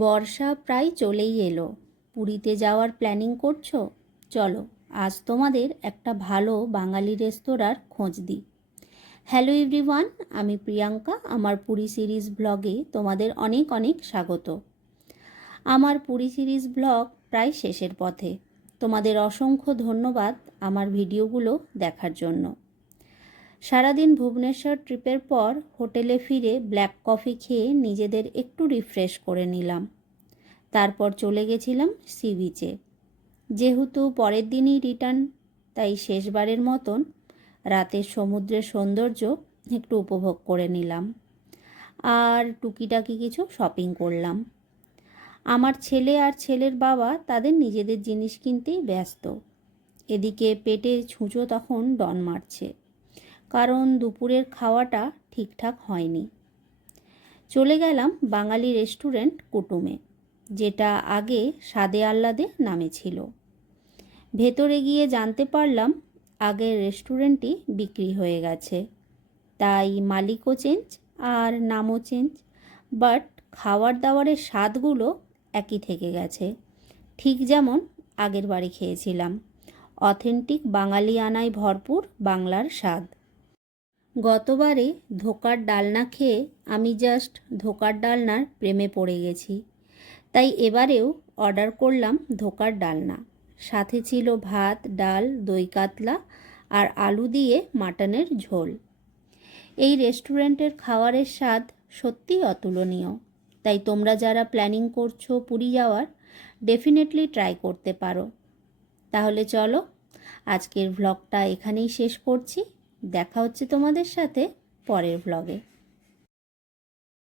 বর্ষা প্রায় চলেই এলো। পুরীতে যাওয়ার প্ল্যানিং করছো? চলো, আজ তোমাদের একটা ভালো বাঙালি রেস্তোরাঁর খোঁজ দিই। হ্যালো এভরিওয়ান, আমি প্রিয়াঙ্কা। আমার পুরী সিরিজ ব্লগে তোমাদের অনেক অনেক স্বাগত। আমার পুরী সিরিজ ব্লগ প্রায় শেষের পথে। তোমাদের অসংখ্য ধন্যবাদ আমার ভিডিওগুলো দেখার জন্য। সারাদিন ভুবনেশ্বর ট্রিপের পর হোটেলে ফিরে ব্ল্যাক কফি খেয়ে নিজেদের একটু রিফ্রেশ করে নিলাম। তারপর চলে গেছিলাম সি বিচে। যেহেতু পরের দিনই রিটার্ন, তাই শেষবারের মতন রাতের সমুদ্রের সৌন্দর্য একটু উপভোগ করে নিলাম আর টুকিটাকি কিছু শপিং করলাম। আমার ছেলে আর ছেলের বাবা তাদের নিজেদের জিনিস কিনতেই ব্যস্ত। এদিকে পেটে ছুঁচো তখন ডন মারছে, কারণ দুপুরের খাওয়াটা ঠিকঠাক হয়নি। চলে গেলাম বাঙালি রেস্টুরেন্ট কুটুমে, যেটা আগে স্বাদে আহ্লাদে নামে ছিল। ভেতরে গিয়ে জানতে পারলাম আগের রেস্টুরেন্টটি বিক্রি হয়ে গেছে, তাই মালিকও চেঞ্জ আর নামও চেঞ্জ, বাট খাবার দাবারের স্বাদগুলো একই থেকে গেছে, ঠিক যেমন আগের বারে খেয়েছিলাম। অথেন্টিক বাঙালি আনায় ভরপুর বাংলার স্বাদ। গতবারে ধোকার ডালনা খেয়ে আমি জাস্ট ধোকার ডালনার প্রেমে পড়ে গেছি, তাই এবারেও অর্ডার করলাম ধোকার ডালনা। সাথে ছিল ভাত, ডাল, দই কাতলা আর আলু দিয়ে মাটনের ঝোল। এই রেস্টুরেন্টের খাবারের স্বাদ সত্যিই অতুলনীয়, তাই তোমরা যারা প্ল্যানিং করছো পুরী যাওয়ার, ডেফিনেটলি ট্রাই করতে পারো। তাহলে চলো, আজকের ভ্লগটা এখানেই শেষ করছি। দেখা হচ্ছে তোমাদের সাথে পরের ভ্লগে।